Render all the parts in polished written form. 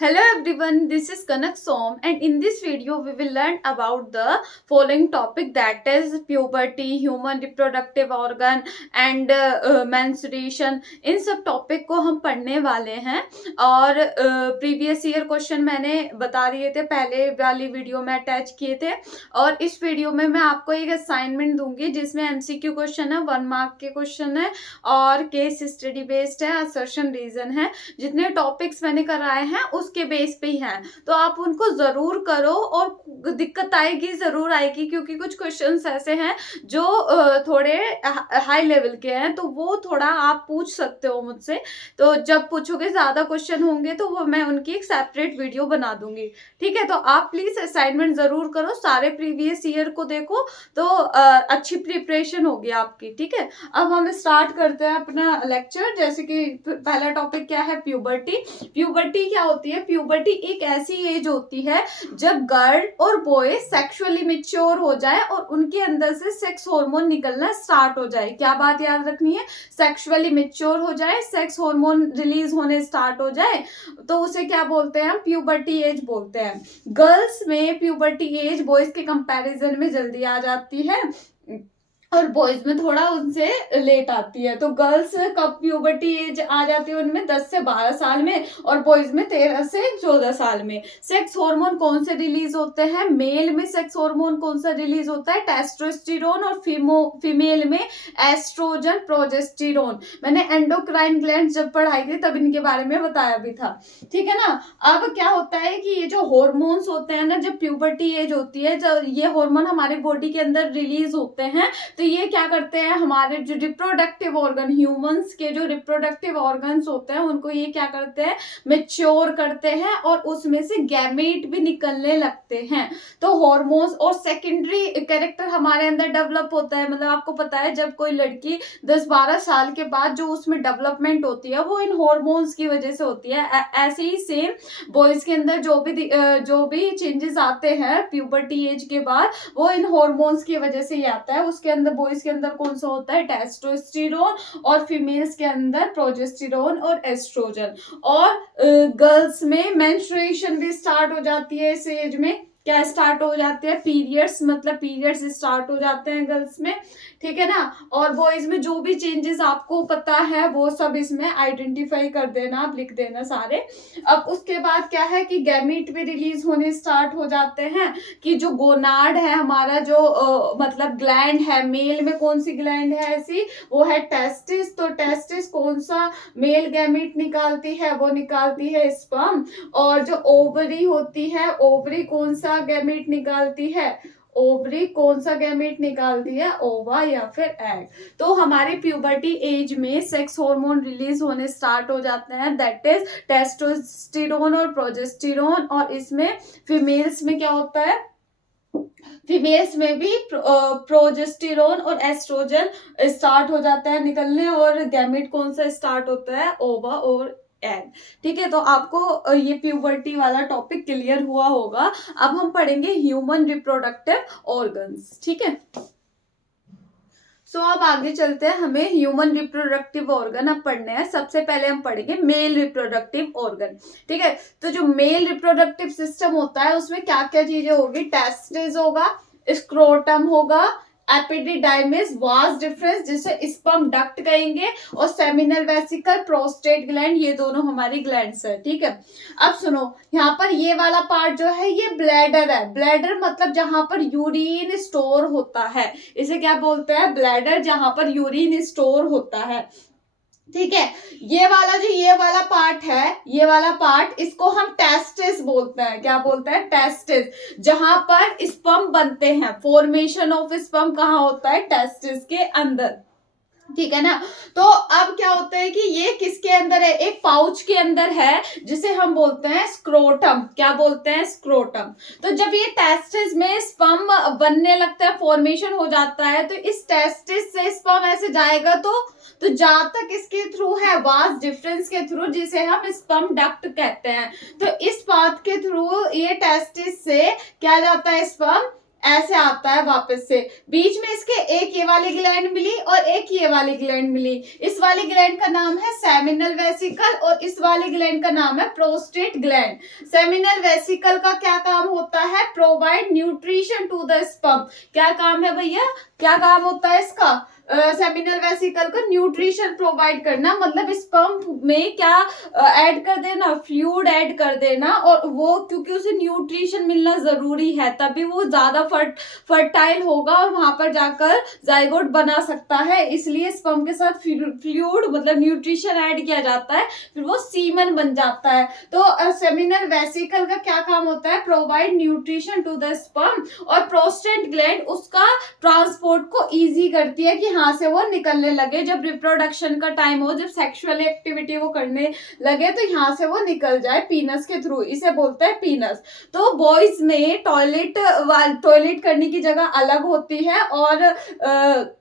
Hello everyone, this is Kanak Som and in this video we will learn about the following topic, that is puberty, human reproductive organ and menstruation। इन सब topic को हम पढ़ने वाले हैं और previous year question मैंने बता दिए थे, पहले वाली वीडियो में अटैच किए थे। और इस वीडियो में मैं आपको एक असाइनमेंट दूंगी जिसमें एमसीक्यू क्वेश्चन है, 1 मार्क के क्वेश्चन है और केस स्टडी बेस्ड है, असर्शन रीजन है। जितने टॉपिक्स मैंने कराए हैं उसके बेस पे ही हैं, तो आप उनको जरूर करो। और दिक्कत आएगी, जरूर आएगी, क्योंकि कुछ क्वेश्चंस ऐसे हैं जो थोड़े हाई लेवल के हैं, तो वो थोड़ा आप पूछ सकते हो मुझसे। तो जब पूछोगे, ज्यादा क्वेश्चन होंगे तो वो मैं उनकी एक सेपरेट वीडियो बना दूंगी। ठीक है, तो आप प्लीज असाइनमेंट जरूर करो, सारे प्रीवियस ईयर को देखो, तो अच्छी प्रिपरेशन होगी आपकी। ठीक है, अब हम स्टार्ट करते हैं अपना लेक्चर। जैसे कि पहला टॉपिक क्या है, प्यूबर्टी। प्यूबर्टी क्या होती है? प्यूबर्टी एक ऐसी एज होती है जब गर्ल और बॉय सेक्सुअली मैच्योर हो जाए और उनके अंदर से सेक्स हार्मोन निकलना स्टार्ट हो जाए। क्या बात याद रखनी है? सेक्सुअली मैच्योर हो जाए, सेक्स हार्मोन रिलीज होने स्टार्ट हो जाए, तो उसे क्या बोलते हैं? हम प्यूबर्टी एज बोलते हैं। गर्ल्स में प्यूबर्टी एज बॉयज के कंपैरिजन में जल्दी आ जाती है और बॉयज में थोड़ा उनसे लेट आती है। तो गर्ल्स कब प्यूबर्टी एज आ जाती है? उनमें 10 से 12 साल में, और बॉयज में 13 से 14 साल में। सेक्स हार्मोन कौन से रिलीज होते हैं? मेल में सेक्स हार्मोन कौन सा रिलीज होता है? टेस्टोस्टेरोन, और फीमेल में एस्ट्रोजन, प्रोजेस्टेरोन। मैंने एंडोक्राइन ग्लैंड जब पढ़ाई थी तब इनके बारे में बताया भी था। ठीक है ना। अब क्या होता है कि ये जो हॉर्मोन्स होते हैं ना, जब प्यूबर्टी एज होती है, जब ये हार्मोन हमारे बॉडी के अंदर रिलीज होते हैं, तो ये क्या करते हैं? हमारे जो रिप्रोडक्टिव ऑर्गन, ह्यूमंस के जो रिप्रोडक्टिव ऑर्गन्स होते हैं, उनको ये क्या करते हैं? मैच्योर करते हैं और उसमें से गैमेट भी निकलने लगते हैं। तो हॉर्मोन्स और सेकेंडरी कैरेक्टर हमारे अंदर डेवलप होता है। मतलब आपको पता है, जब कोई लड़की 10-12 साल के बाद जो उसमें डेवलपमेंट होती है वो इन हॉर्मोन्स की वजह से होती है। ऐसे ही सेम बॉयज के अंदर जो भी चेंजेस आते हैं प्यूबर्टी एज के बाद, वो इन हॉर्मोन्स की वजह से ही आता है। उसके अंदर बॉयज के अंदर कौन सा होता है? टेस्टोस्टेरोन, और फीमेल्स के अंदर प्रोजेस्टेरोन और एस्ट्रोजन। और गर्ल्स में मेंस्ट्रुएशन भी स्टार्ट हो जाती है इस एज में। क्या स्टार्ट हो जाते हैं? पीरियड्स, मतलब पीरियड्स स्टार्ट हो जाते हैं गर्ल्स में। ठीक है ना। और बॉयज में जो भी चेंजेस आपको पता है वो सब इसमें आइडेंटिफाई कर देना, आप लिख देना सारे। अब उसके बाद क्या है कि गैमीट भी रिलीज होने स्टार्ट हो जाते हैं। कि जो गोनाड है हमारा, जो मतलब ग्लैंड है, मेल में कौन सी ग्लैंड है ऐसी? वो है टेस्टिस। तो टेस्टिस कौन सा मेल गैमीट निकालती है? वो निकालती है स्पर्म। और जो ओवरी होती है, ओवरी कौन सा गैमीट निकालती है? ओवरी कौन सा गैमेट निकालती है? ओवा या फिर एग। तो हमारी प्यूबर्टी एज में सेक्स हार्मोन रिलीज होने स्टार्ट हो जाते हैं, दैट इज टेस्टोस्टेरोन और प्रोजेस्टेरोन। और इसमें फीमेल्स में क्या होता है? फीमेल्स में भी प्रोजेस्टेरोन और एस्ट्रोजन स्टार्ट हो जाता है निकलने, और गैमेट कौन सा स्टार्ट होता है? ओवा और एग। ठीक है, तो आपको ये प्यूबर्टी वाला टॉपिक क्लियर हुआ होगा। अब हम पढ़ेंगे ह्यूमन रिप्रोडक्टिव ऑर्गन्स। ठीक है, अब आगे चलते हैं। हमें ह्यूमन रिप्रोडक्टिव ऑर्गन अब पढ़ने हैं। सबसे पहले हम पढ़ेंगे मेल रिप्रोडक्टिव ऑर्गन। ठीक है, तो जो मेल रिप्रोडक्टिव सिस्टम होता है उसमें क्या क्या चीजें होगी? टेस्टिस होगा, स्क्रोटम होगा, एपिडिडाइमिस, वास डिफरेंस जिसे स्पर्म डक्ट कहेंगे, और सेमिनल वेसिकल, प्रोस्टेट ग्लैंड, ये दोनों हमारी ग्लैंड्स है। ठीक है, अब सुनो, यहाँ पर ये वाला पार्ट जो है ये ब्लैडर है। ब्लैडर मतलब जहां पर यूरिन स्टोर होता है, इसे क्या बोलते हैं? ब्लैडर, जहां पर यूरिन स्टोर होता है। ठीक है, ये वाला पार्ट है, ये वाला पार्ट, इसको हम टेस्टिस बोलते हैं। क्या बोलते हैं? टेस्टिस। जहां पर स्पर्म बनते हैं, फॉर्मेशन ऑफ स्पर्म कहाँ होता है? टेस्टिस के अंदर। ठीक है ना। तो अब क्या होता है कि ये किसके अंदर है? एक पाउच के अंदर है जिसे हम बोलते हैं स्क्रोटम। क्या बोलते हैं? स्क्रोटम। तो जब ये टेस्टिस में स्पर्म बनने लगता है, फॉर्मेशन हो जाता है, तो इस टेस्टिस से स्पर्म ऐसे जाएगा, तो जहां तक इसके थ्रू है वास डिफरेंस के थ्रू, जिसे हम स्पर्म डक्ट कहते हैं। तो इस पाथ के थ्रू ये टेस्टिस से क्या जाता है? स्पर्म ऐसे आता है वापस से। बीच में इसके एक ये वाली ग्लैंड मिली और एक ये वाली ग्लैंड मिली। इस वाली ग्लैंड का नाम है सेमिनल वेसिकल और इस वाली ग्लैंड का नाम है प्रोस्टेट ग्लैंड। सेमिनल वेसिकल का क्या काम होता है? Provide nutrition to the sperm. क्या काम है भैया? क्या काम होता है इसका? सेमिनल वेसिकल को न्यूट्रिशन प्रोवाइड करना, मतलब स्पर्म में क्या ऐड कर देना? फ्लूइड ऐड कर देना। और वो क्योंकि उसे न्यूट्रिशन मिलना जरूरी है तभी वो ज्यादा फर्टाइल होगा और वहां पर जाकर जाइगोट बना सकता है, इसलिए स्पर्म के साथ फ्लूइड मतलब न्यूट्रिशन ऐड किया जाता है, फिर वो सीमन बन जाता है। तो सेमिनल वेसिकल का क्या काम होता है? Provide nutrition to the sperm. और प्रोस्टेट ग्लैंड उसका ट्रांसपोर्ट को इजी करती है कि यहाँ से वो निकलने लगे, जब रिप्रोडक्शन का टाइम हो, जब सेक्सुअल एक्टिविटी वो करने लगे तो यहाँ से वो निकल जाए पीनस के थ्रू, इसे बोलते हैं पीनस। तो बॉयज में टॉयलेट करने की जगह अलग होती है और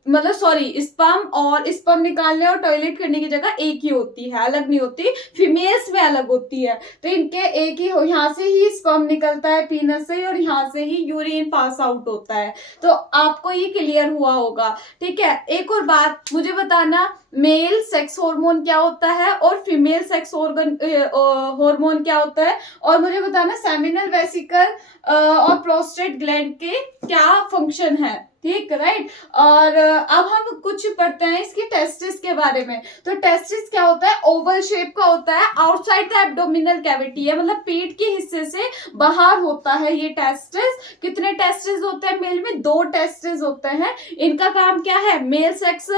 मतलब सॉरी स्पर्म निकालने और टॉयलेट करने की जगह एक ही होती है, अलग नहीं होती। फीमेल्स में अलग होती है। तो इनके एक ही हो, यहाँ से ही स्पर्म निकलता है पीनस से और यहाँ से ही यूरिन पास आउट होता है। तो आपको ये क्लियर हुआ होगा, ठीक है। एक और बात मुझे बताना, मेल सेक्स हार्मोन क्या होता है और फीमेल सेक्स हार्मोन क्या होता है, और मुझे बताना सेमिनल वेसिकल और प्रोस्टेट ग्लैंड के क्या फंक्शन है, ठीक, राइट। और अब हम कुछ पढ़ते हैं इसकी टेस्टिस के बारे में। तो टेस्टिस क्या होता है? ओवल शेप का होता है, आउटसाइड द एब्डोमिनल कैविटी है, मतलब पेट के हिस्से से बाहर होता है ये टेस्टिस। कितने टेस्टिस होते हैं मेल में? 2 टेस्टिस होते हैं। इनका काम क्या है? मेल सेक्स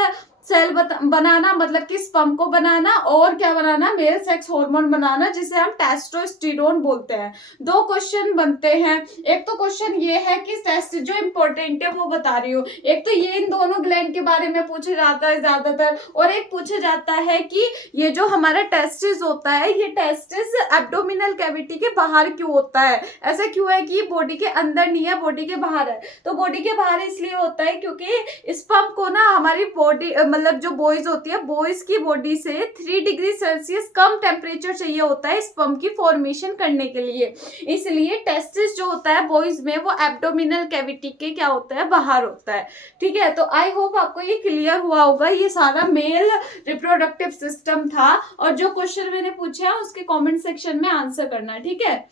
सेल बनाना, मतलब कि स्पर्म को बनाना, और क्या बनाना? मेल सेक्स हार्मोन बनाना, जिसे हम टेस्टोस्टेरोन बोलते हैं। 2 क्वेश्चन बनते हैं। एक तो क्वेश्चन ये है कि टेस्ट जो इंपॉर्टेंट है वो बता रही हूँ। एक तो ये इन दोनों ग्लैंड के बारे में पूछा जाता है ज्यादातर, और एक पूछा जाता है कि ये जो हमारा टेस्टिस होता है, ये टेस्टिस एब्डोमिनल कैविटी के बाहर क्यों होता है? ऐसा क्यों है कि बॉडी के अंदर नहीं है, बॉडी के बाहर है? तो बॉडी के बाहर इसलिए होता है क्योंकि स्पर्म को ना हमारी बॉडी मतलब जो बॉयज होती है, बॉयज की बॉडी से 3 डिग्री सेल्सियस कम टेम्परेचर चाहिए होता है स्पर्म की फॉर्मेशन करने के लिए। इसलिए टेस्टिस जो होता है बॉयज में वो एब्डोमिनल कैविटी के क्या होता है? बाहर होता है, ठीक है। तो आई होप आपको ये क्लियर हुआ होगा। ये सारा मेल रिप्रोडक्टिव सिस्टम था, और जो क्वेश्चन मैंने पूछा है उसके कमेंट सेक्शन में आंसर करना, ठीक है।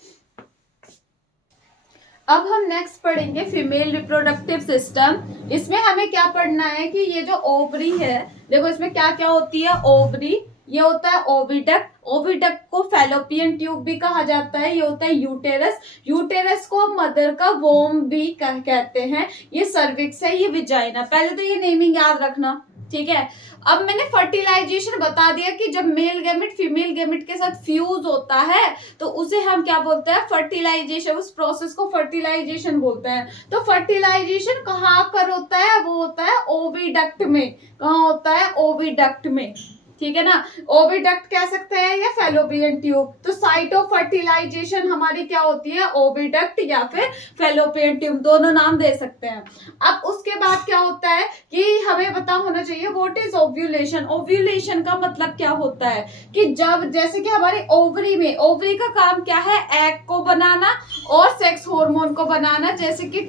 अब हम नेक्स्ट पढ़ेंगे फीमेल रिप्रोडक्टिव सिस्टम। इसमें हमें क्या पढ़ना है कि ये जो ओवरी है, देखो इसमें क्या क्या होती है? ओवरी, ये होता है ओविडक्ट, ओविडक्ट को फैलोपियन ट्यूब भी कहा जाता है, ये होता है यूटेरस, यूटेरस को मदर का वोम भी कहते हैं, ये सर्विक्स है, ये विजाइना। पहले तो ये नेमिंग याद रखना, ठीक है। अब मैंने फर्टिलाइजेशन बता दिया कि जब मेल गैमेट फीमेल गैमेट के साथ फ्यूज होता है तो उसे हम क्या बोलते हैं? फर्टिलाइजेशन। उस प्रोसेस को फर्टिलाइजेशन बोलते हैं। तो फर्टिलाइजेशन कहाँ पर होता है? वो होता है ओविडक्ट में। कहाँ होता है? ओविडक्ट में, ठीक है ना। ओविडक्ट कह सकते हैं या फैलोपियन ट्यूब। तो साइट ऑफ फर्टिलाइजेशन हमारी क्या होती है? ओविडक्ट या फिर फैलोपियन ट्यूब, दोनों नाम दे सकते हैं। अब उसके बाद क्या होता है कि हमें पता होना चाहिए व्हाट इज ओव्यूलेशन। ओव्यूलेशन का मतलब क्या होता है कि जब जैसे कि हमारे ओवरी में, ओवरी का काम क्या है? एग को बनाना और सेक्स हार्मोन को बनाना, जैसे कि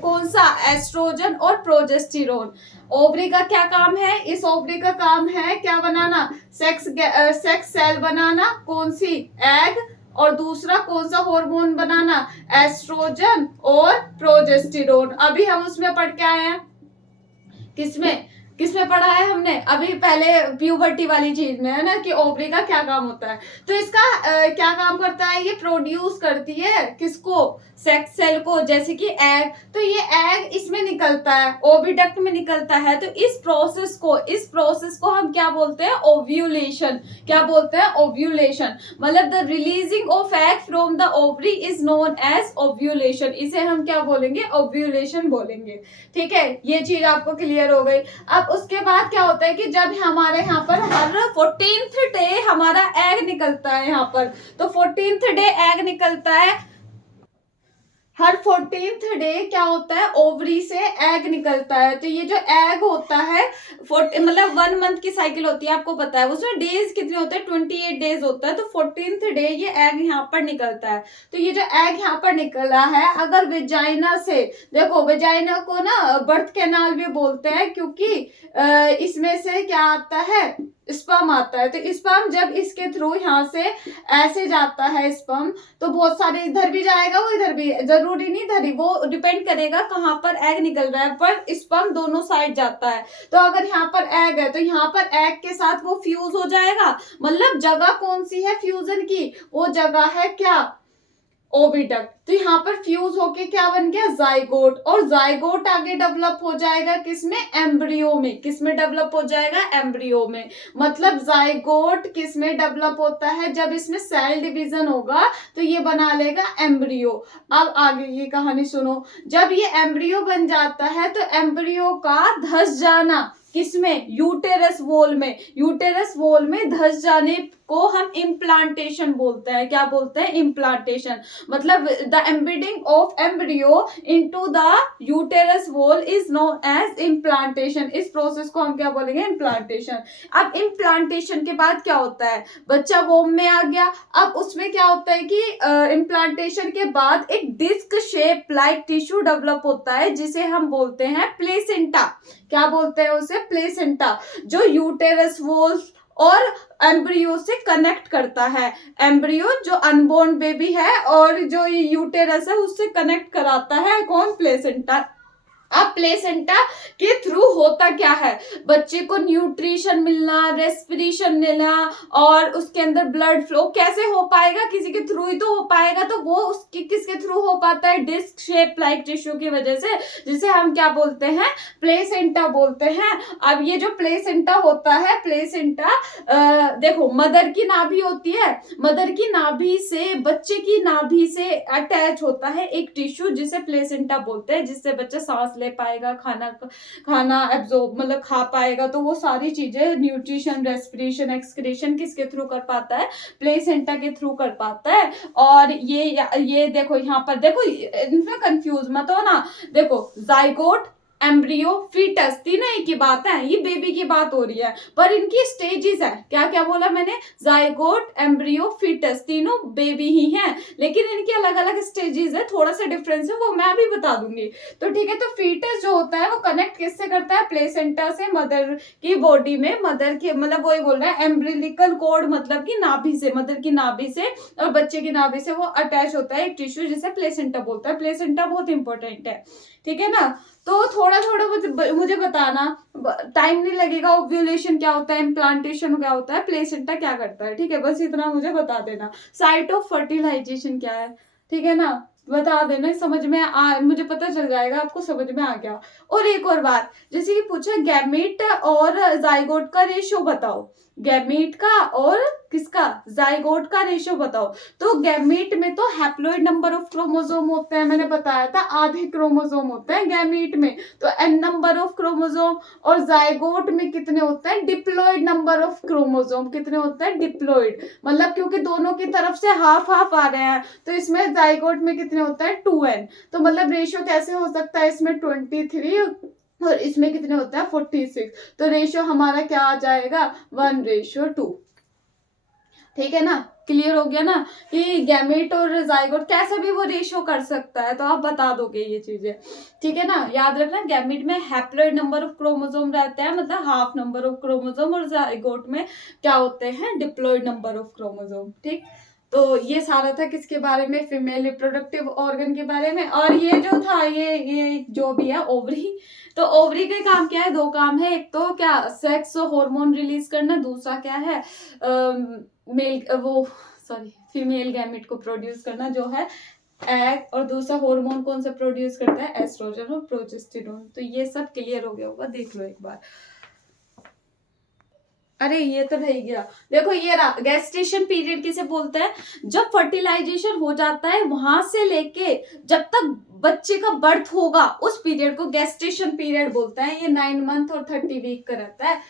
कौन सा? एस्ट्रोजन और प्रोजेस्टेरोन। ओवरी का क्या काम है? इस ओवरी का काम है क्या बनाना? सेक्स सेल बनाना, कौन सी? एग। और दूसरा कौन सा हार्मोन बनाना? एस्ट्रोजन और प्रोजेस्टेरोन। अभी हम उसमें पढ़ के आए हैं, किसमें पढ़ा है हमने? अभी पहले प्यूबर्टी वाली चीज में, है ना, कि ओवरी का क्या काम होता है। तो इसका क्या काम करता है? ये प्रोड्यूस करती है किसको? सेक्स सेल को, जैसे कि एग। तो ये एग इसमें निकलता है, ओविडक्ट में निकलता है। तो इस प्रोसेस को हम क्या बोलते हैं? ओव्यूलेशन। क्या बोलते हैं? ओव्यूलेशन। मतलब the releasing of egg from the ovary is known as ovulation. इसे हम क्या बोलेंगे? ओव्यूलेशन बोलेंगे, ठीक है। ये चीज आपको क्लियर हो गई। अब उसके बाद क्या होता है कि जब हमारे यहाँ पर हर 14th डे हमारा एग निकलता है यहाँ पर, तो 14th डे एग निकलता है। हर 14th डे क्या होता है, ओवरी से एग निकलता है। तो ये जो एग होता है मतलब 1 मंथ की साइकिल होती है, आपको पता है उसमें डेज कितने होते हैं, 28 डेज होता है। तो 14th डे ये एग यहाँ पर निकलता है। तो ये जो एग यहाँ पर निकला है, अगर वेजाइना से, देखो वेजाइना को ना बर्थ कैनाल भी बोलते हैं, क्योंकि इसमें से क्या आता है, स्पर्म आता है। तो स्पर्म जब इसके थ्रू यहाँ से ऐसे जाता है स्पर्म, तो बहुत सारे इधर भी जाएगा, वो इधर भी, जरूरी नहीं इधर ही, वो डिपेंड करेगा कहाँ पर एग निकल रहा है, पर स्पर्म दोनों साइड जाता है। तो अगर यहाँ पर एग है तो यहाँ पर एग के साथ वो फ्यूज हो जाएगा। मतलब जगह कौन सी है फ्यूजन की, वो जगह है क्या, ओविडक्ट। तो यहाँ पर फ्यूज होके क्या बन गया, जाइगोट। और जाइगोट आगे डेवलप हो जाएगा किसमें, एम्ब्रियो में। किसमें डेवलप हो जाएगा, एम्ब्रियो में। मतलब जाइगोट किसमें डेवलप होता है, जब इसमें सेल डिवीजन होगा तो ये बना लेगा एम्ब्रियो। अब आगे की कहानी सुनो। जब ये एम्ब्रियो बन जाता है तो एम्ब्रियो का धस जाना किसमें, यूटेरस वॉल में। यूटेरस वॉल में धस जाने को हम इम्प्लांटेशन बोलते हैं। क्या बोलते हैं, इम्प्लांटेशन। मतलब the embedding of embryo into the uterus wall is known as implantation. इस प्रोसेस को हम क्या बोलेंगे, इम्प्लांटेशन। अब इम्प्लांटेशन के बाद क्या होता है, बच्चा वोम में आ गया। अब उसमें क्या होता है कि इम्प्लांटेशन के बाद एक disc shape like tissue develop होता है, जिसे हम बोलते हैं प्लेसेंटा। क्या बोलते हैं उसे, प्लेसेंटा, जो यूटेरस वॉल और एम्ब्रियो से कनेक्ट करता है। एम्ब्रियो जो अनबोर्न बेबी है और जो ये यूटेरस है उससे कनेक्ट कराता है कौन, प्लेसेंटा। अब प्लेसेंटा के थ्रू होता क्या है, बच्चे को न्यूट्रिशन मिलना, रेस्पिरेशन मिलना, और उसके अंदर ब्लड फ्लो कैसे हो पाएगा, किसी के थ्रू ही तो हो पाएगा। तो वो उसकी किसके थ्रू हो पाता है, डिस्क शेप लाइक टिश्यू की वजह से, जिसे हम क्या बोलते हैं, प्लेसेंटा बोलते हैं। अब ये जो प्लेसेंटा होता है, प्लेसेंटा देखो मदर की नाभि होती है, मदर की नाभि से, बच्चे की नाभि से अटैच होता है एक टिश्यू जिसे प्लेसेंटा बोलते हैं, जिससे बच्चा सांस ले पाएगा, खाना एब्जॉर्ब मतलब खा पाएगा। तो वो सारी चीजें न्यूट्रिशन, रेस्पिरेशन, एक्सक्रीशन किसके थ्रू कर पाता है, प्लेसेंटा के थ्रू कर पाता है। और ये देखो यहाँ पर देखो, इनमें कंफ्यूज मत हो ना। देखो जाइगोट, एम्ब्रियो, फीटस, तीनों एक ही बात है, ये बेबी की बात हो रही है, पर इनकी स्टेजेस है। क्या क्या बोला मैंने, जाइगोट, एम्ब्रियो, फीटस, तीनों बेबी ही हैं, लेकिन इनकी अलग अलग स्टेजेस है, थोड़ा सा डिफरेंस है, वो मैं अभी बता दूंगी। तो ठीक है, तो फीटस जो होता है वो कनेक्ट किससे करता है, प्लेसेंटा से, मदर की बॉडी में, मदर के मतलब वही बोल रहा है एम्ब्रिलिकल कॉर्ड, मतलब की नाभि से, मदर की नाभि से और बच्चे की नाभि से वो अटैच होता है एक टिश्यू जिसे प्लेसेंटा बोलता है। प्लेसेंटा बहुत इंपॉर्टेंट है, ठीक है ना। तो थोड़ा थोड़ा मुझे बताना, टाइम नहीं लगेगा। ओव्यूलेशन क्या होता है, इम्प्लांटेशन क्या होता है, प्लेसेंटा क्या करता है, ठीक है, बस इतना मुझे बता देना। साइट ऑफ फर्टिलाइजेशन क्या है, ठीक है ना, बता देना, समझ में मुझे पता चल जाएगा आपको समझ में आ गया। और एक और बात, जैसे कि पूछा गैमेट और जाइगोट का रेशियो बताओ, गैमेट का और किसका, जाइगोट का रेशियो बताओ। तो गैमेट में तो हैप्लॉइड नंबर ऑफ क्रोमोसोम होते हैं, मैंने बताया था आधे क्रोमोसोम होते हैं गैमेट में, तो एन नंबर ऑफ क्रोमोसोम। और जाइगोट में कितने होते हैं, डिप्लॉइड नंबर ऑफ क्रोमोसोम, कितने होते हैं, डिप्लॉइड, मतलब क्योंकि दोनों की तरफ से हाफ हाफ आ रहे हैं, तो इसमें जाइगोट में कितने होता है, 2n। तो मतलब रेशियो कैसे हो सकता है, इसमें 23 और इसमें कितने होता है, 46। तो रेशियो हमारा क्या आ जाएगा, 1:2। ठीक है ना, क्लियर हो गया ना, कि गैमेट और जाइगोट कैसे भी वो रेशियो कर सकता है, तो आप बता दोगे ये चीजें, ठीक है ना। याद रखना, गैमेट में हैप्लॉइड नंबर ऑफ क्रोमोसोम रहते हैं, मतलब हाफ नंबर ऑफ क्रोमोसोम, और जाइगोट में क्या होते हैं, डिप्लॉइड नंबर ऑफ क्रोमोसोम, ठीक। तो ये सारा था किसके बारे में, फीमेल रिप्रोडक्टिव ऑर्गन के बारे में। और ये जो था, ये जो भी है ओवरी, तो ओवरी के काम क्या है, दो काम है, एक तो क्या सेक्स हार्मोन रिलीज करना, दूसरा क्या है मेल वो सॉरी फीमेल गैमेट को प्रोड्यूस करना जो है एग, और दूसरा हार्मोन कौन सा प्रोड्यूस करता है, एस्ट्रोजन और प्रोजेस्टेरोन। तो ये सब क्लियर हो गया होगा, देख लो एक बार। अरे ये तो रह गया, देखो ये रहा गेस्टेशन पीरियड किसे बोलते हैं, जब फर्टिलाइजेशन हो जाता है वहां से लेके जब तक बच्चे का बर्थ होगा उस पीरियड को गेस्टेशन पीरियड बोलते हैं। ये 9 मंथ और 30 वीक का रहता है।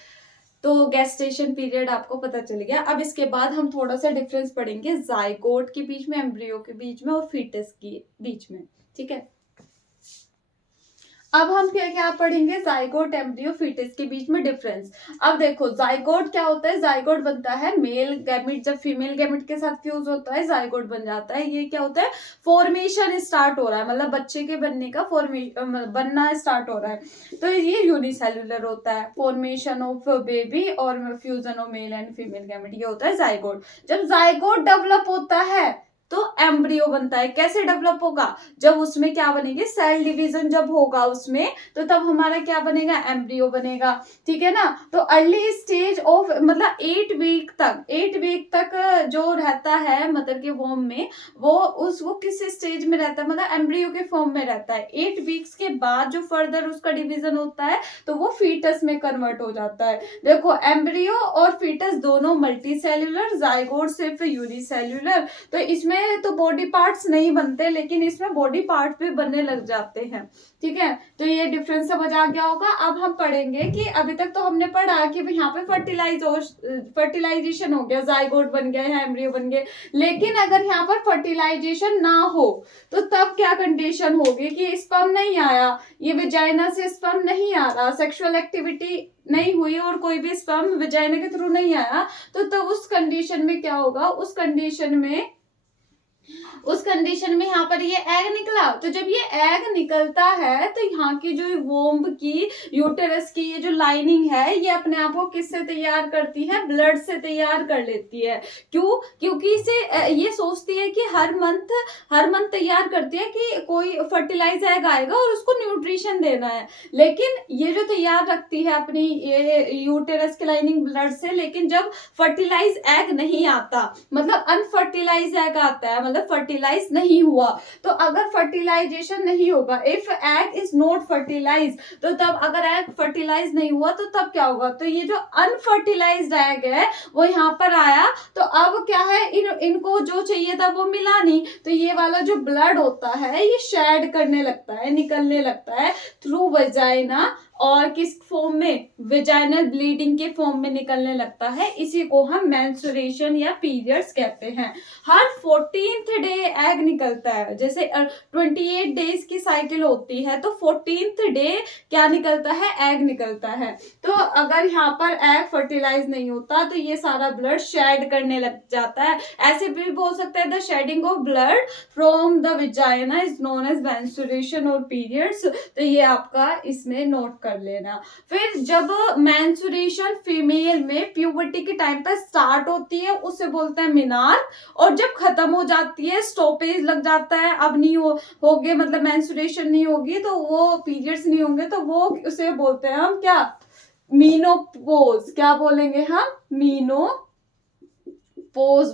तो गेस्टेशन पीरियड आपको पता चल गया। अब इसके बाद हम थोड़ा सा डिफरेंस पढ़ेंगे जाइगोट के बीच में, एम्ब्रियो के बीच में और फीटस के बीच में, ठीक है। अब हम क्या क्या पढ़ेंगे, जाइगोट एम्ब्रियो फीटस के बीच में डिफरेंस। अब देखो जाइगोट क्या होता है, जाइगोट बनता है मेल गैमेट, जब फीमेल गैमेट के साथ फ्यूज होता है जाइगोट बन जाता है। ये क्या होता है, फॉर्मेशन स्टार्ट हो रहा है, मतलब बच्चे के बनने का फॉर्मेशन बनना स्टार्ट हो रहा है। तो ये यूनिसेल्युलर होता है, फॉर्मेशन ऑफ बेबी और fusion of male and female gamete, ये होता है जाइगोट। जब जाइगोट डेवलप होता है तो एम्ब्रियो बनता है। कैसे डेवलप होगा, जब उसमें क्या बनेगी, सेल डिवीजन जब होगा उसमें, तो तब हमारा क्या बनेगा, एम्ब्रियो बनेगा। ठीक है ना। तो अर्ली स्टेज ऑफ मतलब 8 वीक तक जो रहता है मदर के वोम में, वो किस स्टेज में रहता है, मतलब एम्ब्रियो के फॉर्म में रहता है। 8 वीक्स के बाद जो फर्दर उसका डिवीजन होता है तो वो फीटस में कन्वर्ट हो जाता है। देखो एम्ब्रियो और फीटस दोनों मल्टी सेल्यूलर, जाइगोट सिर्फ यूनिसेल्यूलर। तो इसमें तो बॉडी पार्ट्स नहीं बनते, लेकिन इसमें बॉडी पार्ट भी बनने लग जाते हैं। ठीक है, तो ये डिफरेंस समझ आ गया होगा। अब हम पढ़ेंगे कि अभी तक तो हमने पढ़ा कि यहाँ पे फर्टिलाइजेशन हो गया, जाइगोट बन गया है, एम्ब्रियो बन गए। लेकिन अगर यहाँ पर फर्टिलाइजेशन ना हो तो तब क्या कंडीशन होगी कि स्पर्म नहीं आया, ये विजाइना से स्पर्म नहीं आ रहा, सेक्सुअल एक्टिविटी नहीं हुई और कोई भी स्पर्म विजाइना के थ्रू नहीं आया, तो तब उस कंडीशन में क्या होगा, उस कंडीशन में यहाँ पर ये एग निकला। तो जब ये एग निकलता है तो यहाँ की जो वोम्ब की, यूटेरस की ये जो लाइनिंग है, ये अपने आप को किससे तैयार करती है, ब्लड से तैयार कर लेती है। क्यों, क्योंकि इसे ये सोचती है कि हर मंथ तैयार करती है कि कोई फर्टिलाइज एग आएगा और उसको न्यूट्रिशन देना है। लेकिन ये जो तैयार रखती है अपनी ये यूटेरस की लाइनिंग ब्लड से, लेकिन जब फर्टिलाइज एग नहीं आता, मतलब अनफर्टिलाइज एग आता है, मतलब फर्टिलाइज नहीं हुआ, तो अगर फर्टिलाइजेशन नहीं होगा, if egg is not fertilize, तो तब अगर एग फर्टिलाइज नहीं हुआ तो तब क्या होगा, तो ये जो अनफर्टिलाइज्ड एग है वो यहाँ पर आया, तो अब क्या है, इनको जो चाहिए था वो मिला नहीं, तो ये वाला जो ब्लड होता है ये शेड करने लगता है, निकलने लगता है थ्रू वजाइना, और किस फॉर्म में, वेजाइनल ब्लीडिंग के फॉर्म में निकलने लगता है। इसी को हम मेंस्ट्रुएशन या पीरियड्स कहते हैं। हर 14th डे एग निकलता है, जैसे 28 डेज की साइकिल होती है तो 14th डे क्या निकलता है, एग निकलता है। तो अगर यहाँ पर एग फर्टिलाइज नहीं होता तो ये सारा ब्लड शेड करने लग जाता है। ऐसे भी बोल सकते हैं the shedding of blood from the vagina is known as menstruation और पीरियड्स। तो ये आपका इसमें नोट कर लेना। फिर जब मेंस्ट्रुएशन फीमेल में प्यूबर्टी के टाइम पर स्टार्ट होती है उसे बोलते हैं मिनार, और जब खत्म हो जाती है, स्टॉपेज लग जाता है, अब नहीं होगे, मतलब मेंस्ट्रुएशन नहीं होगी, तो वो पीरियड्स नहीं होंगे, तो वो उसे बोलते हैं हम क्या, मीनोपोज। क्या बोलेंगे हम, मीनोपोज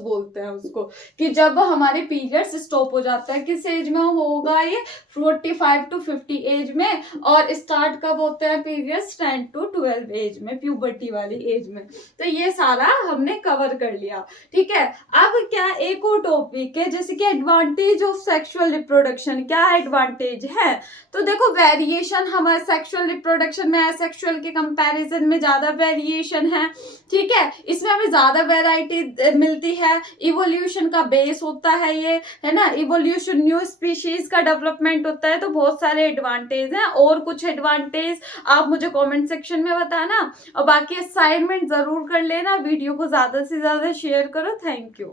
बोलते हैं उसको, कि जब हमारे पीरियड्स स्टॉप हो जाता है। किस एज में होगा ये, 45 to 50 एज में, और स्टार्ट कब होते हैं पीरियड्स, 10 to 12 एज में, प्यूबर्टी वाली एज में। तो ये सारा हमने कवर कर लिया। ठीक है, अब क्या एक और टॉपिक है, जैसे कि एडवांटेज ऑफ सेक्सुअल रिप्रोडक्शन। क्या एडवांटेज है, तो देखो वेरिएशन, हमारे सेक्सुअल रिप्रोडक्शन में एसेक्सुअल के कंपैरिजन में ज्यादा वेरिएशन है। ठीक है, इसमें हमें ज्यादा वैरायटी मिलती है, इवोल्यूशन का बेस होता है ये, है ना, इवोल्यूशन, न्यू स्पीशीज का डेवलपमेंट होता है। तो बहुत सारे एडवांटेज हैं, और कुछ एडवांटेज आप मुझे कमेंट सेक्शन में बताना, और बाकी असाइनमेंट जरूर कर लेना, वीडियो को ज्यादा से ज्यादा शेयर करो। Thank you.